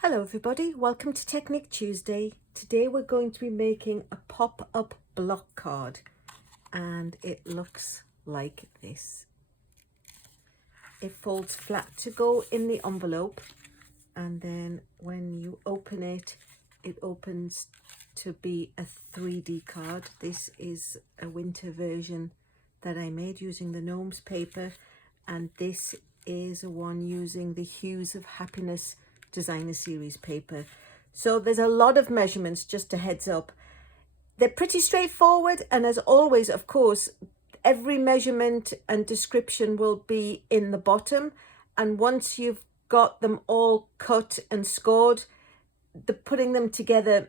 Hello everybody, welcome to Technique Tuesday. Today we're going to be making a pop-up block card and it looks like this. It folds flat to go in the envelope, and then when you open it, it opens to be a 3D card. This is a winter version that I made using the Gnomes paper, and this is a one using the Hues of Happiness designer series paper. So there's a lot of measurements, just a heads up. They're pretty straightforward, and as always, of course, every measurement and description will be in the bottom, and once you've got them all cut and scored, putting them together,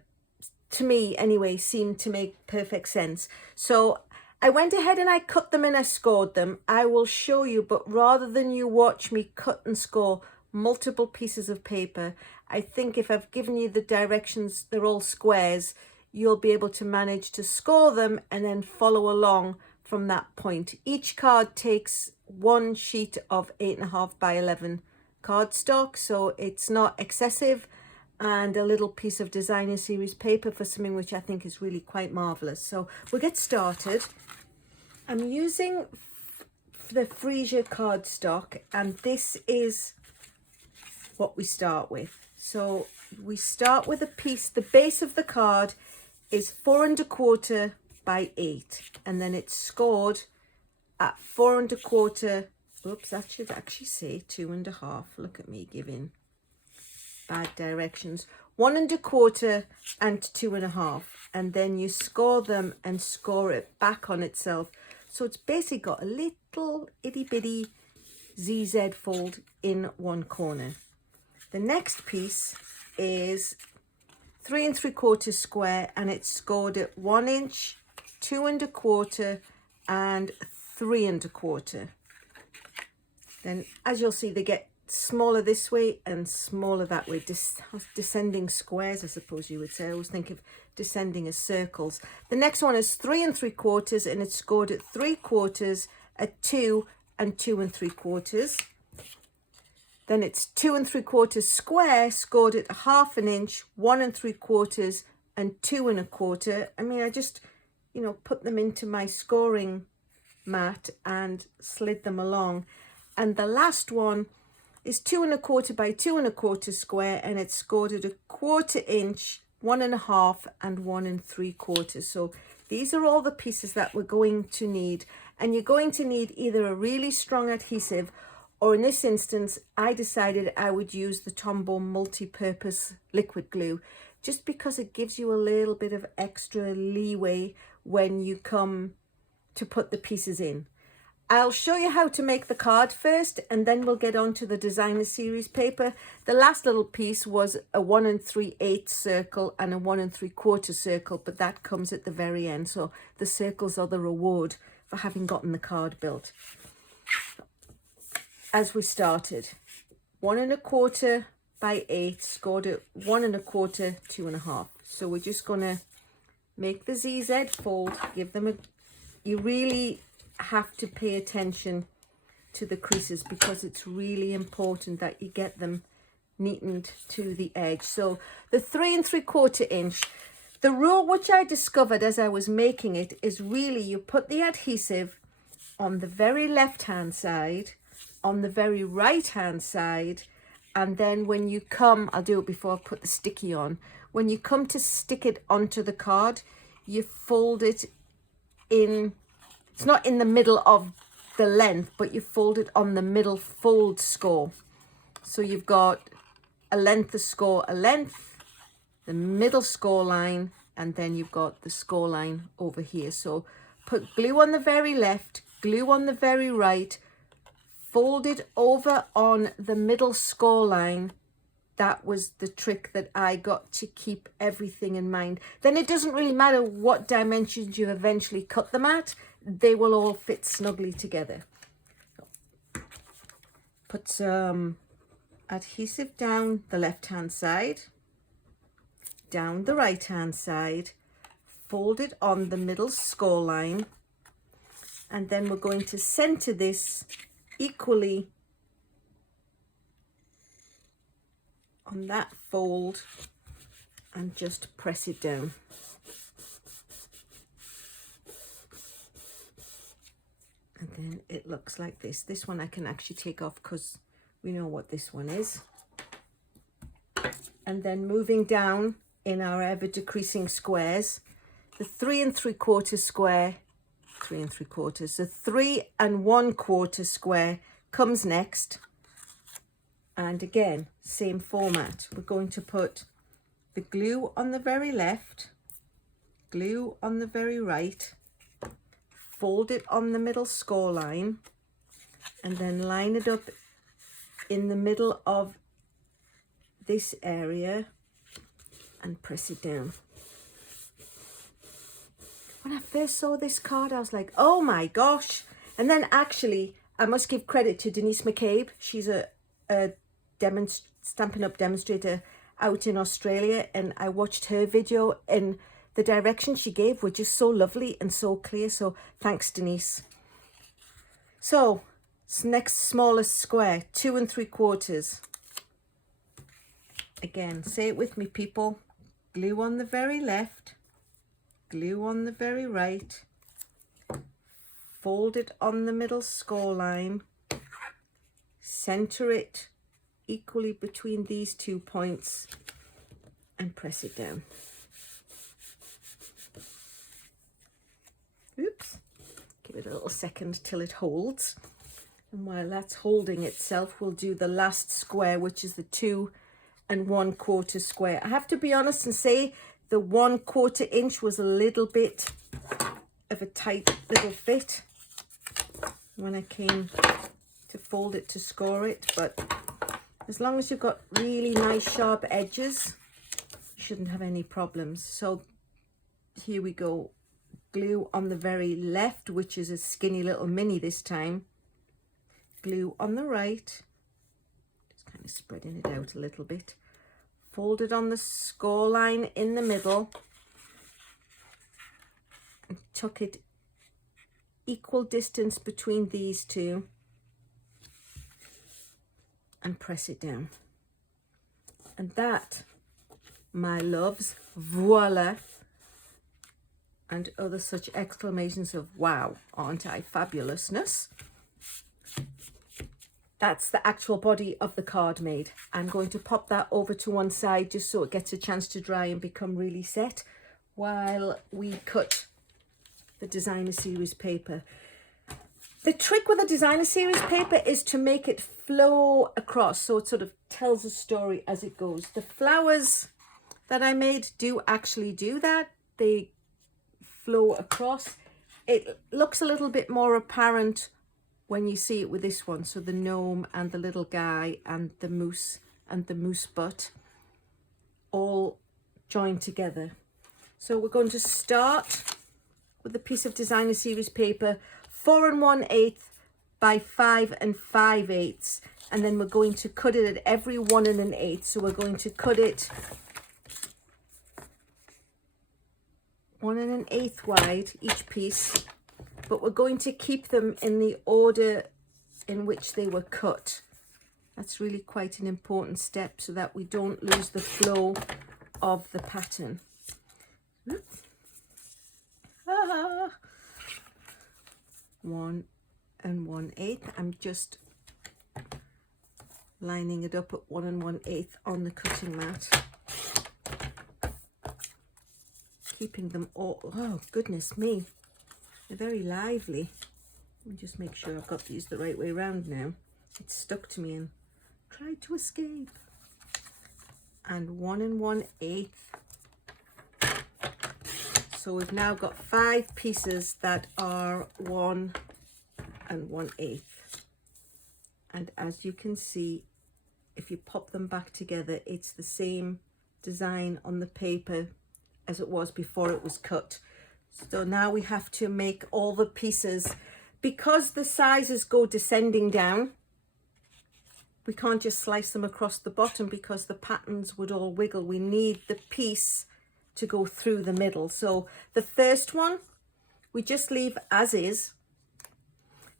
to me anyway, seemed to make perfect sense. So I went ahead and I cut them and I scored them. I will show you, but rather than you watch me cut and score multiple pieces of paper, I think if I've given you the directions, they're all squares, you'll be able to manage to score them and then follow along from that point. Each card takes one sheet of 8.5 by 11 cardstock, so it's not excessive, and a little piece of designer series paper for something which I think is really quite marvelous. So we'll get started. I'm using the Freesia cardstock, and this is what we start with. So we start with a piece, the base of the card is 4¼ by 8, and then it's scored at 4¼ oops, that should actually say 2.5. Look at me giving bad directions. 1¼ and 2.5, and then you score them and score it back on itself. So it's basically got a little itty bitty ZZ fold in one corner. The next piece is 3¾ square, and it's scored at 1 inch, 2¼ and 3¼ Then, as you'll see, they get smaller this way and smaller that way. Descending squares, I suppose you would say. I always think of descending as circles. The next one is 3¾ and it's scored at 3/4, at 2 and 2¾ Then it's 2¾ square, scored at 1/2 inch, 1¾ and 2¼ I mean, I just, put them into my scoring mat and slid them along. And the last one is 2¼ by 2¼ square, and it's scored at 1/4 inch, 1.5 and 1¾ So these are all the pieces that we're going to need. And you're going to need either a really strong adhesive, or in this instance, I decided I would use the Tombow multi-purpose liquid glue, just because it gives you a little bit of extra leeway when you come to put the pieces in. I'll show you how to make the card first, and then we'll get on to the designer series paper. The last little piece was a 1 3/8 circle and a 1 3/4 circle, but that comes at the very end. So the circles are the reward for having gotten the card built. As we started, 1¼ by 8, scored at 1¼ 2.5. So we're just gonna make the ZZ fold, give them you really have to pay attention to the creases, because it's really important that you get them neatened to the edge. So the 3¾ inch, the rule which I discovered as I was making it is really you put the adhesive on the very left hand side, on the very right hand side, and then when you come, I'll do it before I put the sticky on, when you come to stick it onto the card, you fold it in, it's not in the middle of the length, but you fold it on the middle fold score. So you've got a length to score a length, the middle score line, and then you've got the score line over here. So put glue on the very left, glue on the very right, fold it over on the middle score line. That was the trick that I got to keep everything in mind. Then it doesn't really matter what dimensions you eventually cut them at, they will all fit snugly together. Put some adhesive down the left hand side, down the right hand side, fold it on the middle score line, and then we're going to center this equally on that fold and just press it down. And then it looks like this. This one I can actually take off because we know what this one is. And then moving down in our ever decreasing squares, the 3 3/4 square, 3 3/4, the 3 1/4 square comes next. And again, same format. We're going to put the glue on the very left, glue on the very right, fold it on the middle score line, and then line it up in the middle of this area and press it down. When I first saw this card, I was like, oh my gosh. And then actually, I must give credit to Denise McCabe. She's a Stampin' Up! Demonstrator out in Australia, and I watched her video, and the directions she gave were just so lovely and so clear. So thanks, Denise. So next smallest square, 2 3/4. Again, say it with me, people. Glue on the very left, glue on the very right, fold it on the middle score line, center it equally between these 2 points and press it down. Oops, give it a little second till it holds. And while that's holding itself, we'll do the last square, which is the 2 1/4 square. I have to be honest and say the 1/4 inch was a little bit of a tight little fit when I came to fold it to score it, but as long as you've got really nice sharp edges, you shouldn't have any problems. So here we go. Glue on the very left, which is a skinny little mini this time. Glue on the right, just kind of spreading it out a little bit. Fold it on the score line in the middle and tuck it equal distance between these two and press it down. And that, my loves, voila, and other such exclamations of wow, aren't I fabulousness? That's the actual body of the card made. I'm going to pop that over to one side just so it gets a chance to dry and become really set while we cut the designer series paper. The trick with the designer series paper is to make it flow across so it sort of tells a story as it goes. The flowers that I made do actually do that. They flow across. It looks a little bit more apparent when you see it with this one. So the gnome and the little guy and the moose butt all joined together. So we're going to start with a piece of designer series paper, 4 1/8 by 5 5/8, and then we're going to cut it at every 1 1/8. So we're going to cut it 1 1/8 wide each piece, but we're going to keep them in the order in which they were cut. That's really quite an important step so that we don't lose the flow of the pattern. Oops. 1 1/8. I'm just lining it up at 1 1/8 on the cutting mat, keeping them all, oh goodness me, they're very lively. Let me just make sure I've got these the right way around now. It's stuck to me and tried to escape. And 1 1/8. So we've now got 5 pieces that are 1 1/8. And as you can see, if you pop them back together, it's the same design on the paper as it was before it was cut. So now we have to make all the pieces, because the sizes go descending down, we can't just slice them across the bottom because the patterns would all wiggle. We need the piece to go through the middle. So the first one we just leave as is.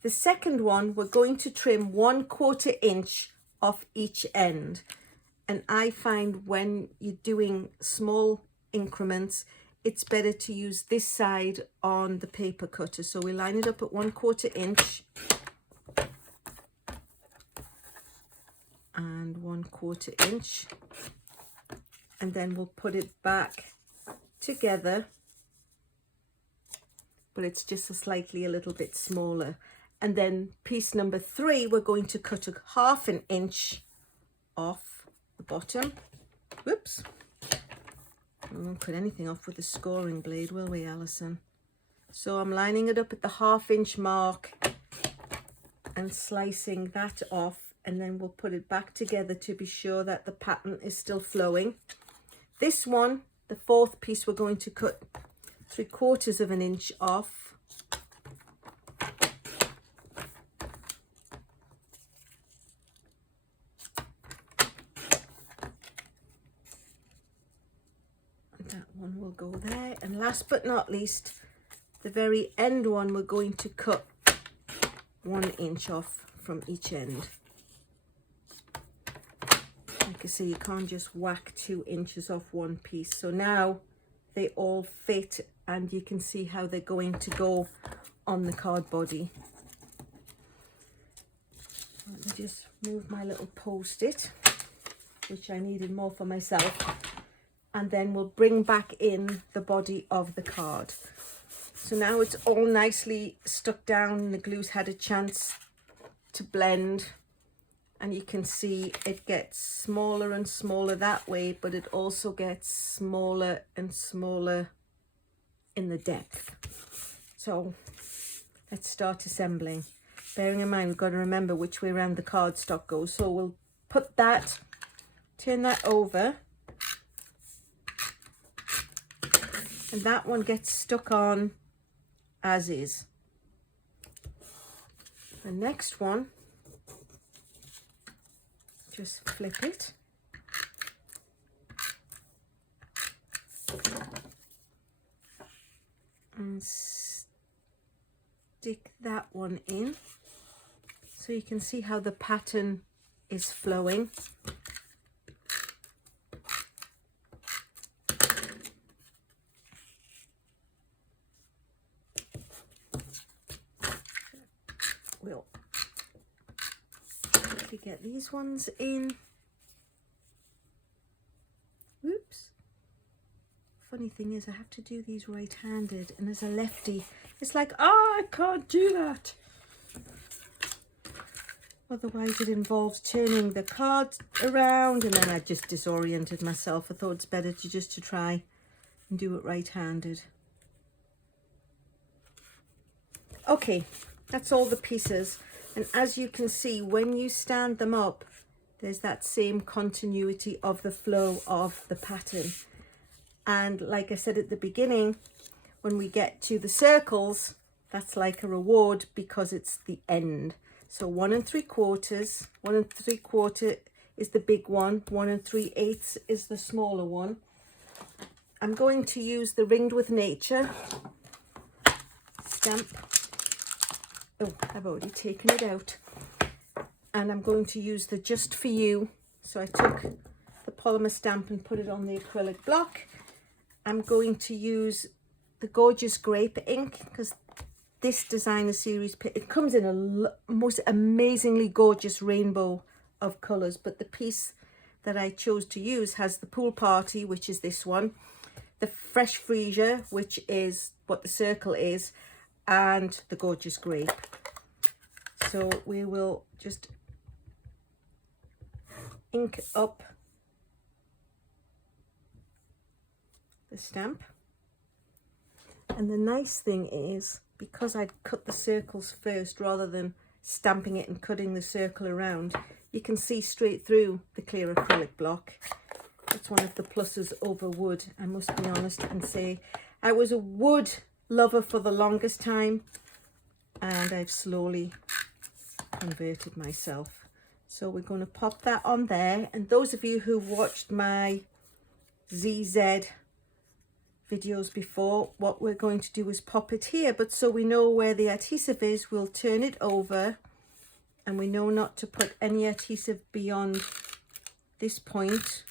The second one we're going to trim 1/4 inch off each end, And I find when you're doing small increments, it's better to use this side on the paper cutter. So we line it up at 1/4 inch and 1/4 inch, and then we'll put it back together, but it's just a little bit smaller. And then piece number 3, we're going to cut a 1/2 inch off the bottom. Whoops. We won't cut anything off with the scoring blade, will we, Alison? So I'm lining it up at the 1/2 inch mark and slicing that off, and then we'll put it back together to be sure that the pattern is still flowing. This one, the 4th piece, we're going to cut 3/4 inch off. That one will go there. And last but not least, the very end one, we're going to cut 1 inch off from each end. Like I say, you can't just whack 2 inches off one piece. So now they all fit, and you can see how they're going to go on the card body. Let me just move my little post-it, which I needed more for myself. And then we'll bring back in the body of the card. So now it's all nicely stuck down. The glue's had a chance to blend, and you can see it gets smaller and smaller that way, but it also gets smaller and smaller in the depth. So let's start assembling. Bearing in mind, we've got to remember which way around the cardstock goes. So we'll put that, turn that over, and that one gets stuck on as is. The next one, just flip it and stick that one in, so you can see how the pattern is flowing. We'll quickly get these ones in. Whoops. Funny thing is, I have to do these right-handed, and as a lefty, it's like, oh, I can't do that. Otherwise, it involves turning the card around, and then I just disoriented myself. I thought it's better to try and do it right-handed. Okay, that's all the pieces. And as you can see, when you stand them up, there's that same continuity of the flow of the pattern. And like I said at the beginning, when we get to the circles, that's like a reward because it's the end. So 1 3/4, 1 3/4 is the big one, 1 3/8 is the smaller one. I'm going to use the Ringed with Nature stamp. Oh, I've already taken it out. And I'm going to use the Just For You. So I took the polymer stamp and put it on the acrylic block. I'm going to use the Gorgeous Grape ink, because this designer series, it comes in a most amazingly gorgeous rainbow of colours, but the piece that I chose to use has the Pool Party, which is this one, the Fresh Freesia, which is what the circle is, and the Gorgeous Grape. So we will just ink up the stamp. And the nice thing is, because I'd cut the circles first rather than stamping it and cutting the circle around, you can see straight through the clear acrylic block. That's one of the pluses over wood, I must be honest and say. I was a wood lover for the longest time, and I've slowly converted myself. So we're going to pop that on there. And those of you who've watched my ZZ videos before, what we're going to do is pop it here, but so we know where the adhesive is, we'll turn it over, and we know not to put any adhesive beyond this point,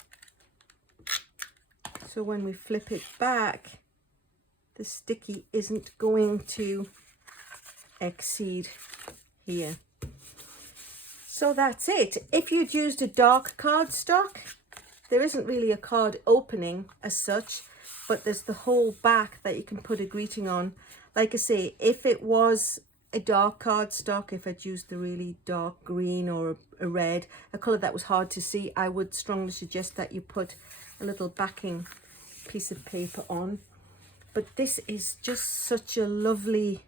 so when we flip it back, the sticky isn't going to exceed here. So that's it. If you'd used a dark cardstock, there isn't really a card opening as such, but there's the whole back that you can put a greeting on. Like I say, if it was a dark cardstock, if I'd used the really dark green or a red, a colour that was hard to see, I would strongly suggest that you put a little backing piece of paper on. But this is just such a lovely,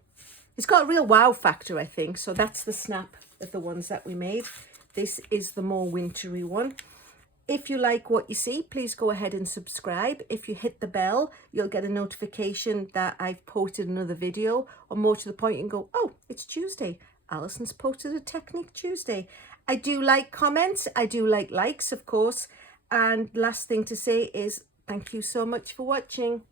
it's got a real wow factor, I think. So that's the snap of the ones that we made. This is the more wintry one. If you like what you see, please go ahead and subscribe. If you hit the bell, you'll get a notification that I've posted another video, or more to the point, you can go, oh, it's Tuesday. Alison's posted a Technique Tuesday. I do like comments. I do like likes, of course. And last thing to say is thank you so much for watching.